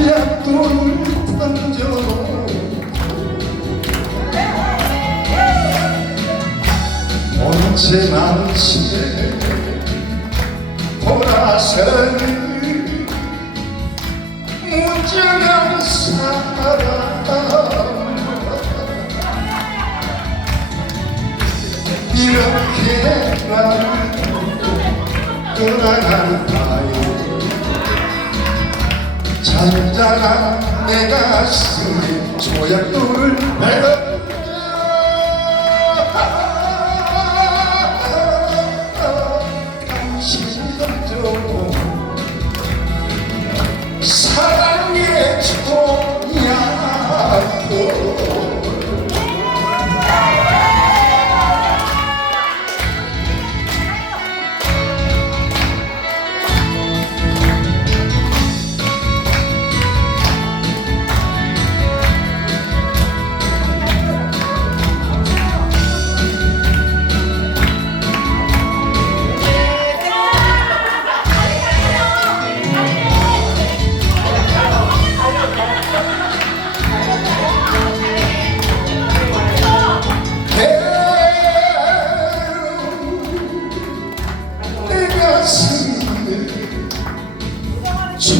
조약돌을 던져 언제만치 돌아선 무정한 사람 이렇게 나를 떠나간 바요 잔잔한 내 가슴에 조약돌을 내가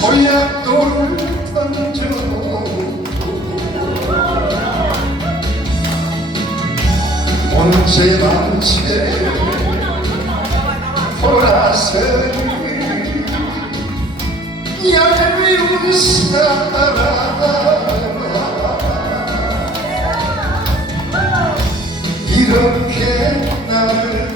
조약돌을 던져 언제만체 돌아서니 얄미운 사람 이렇게 나를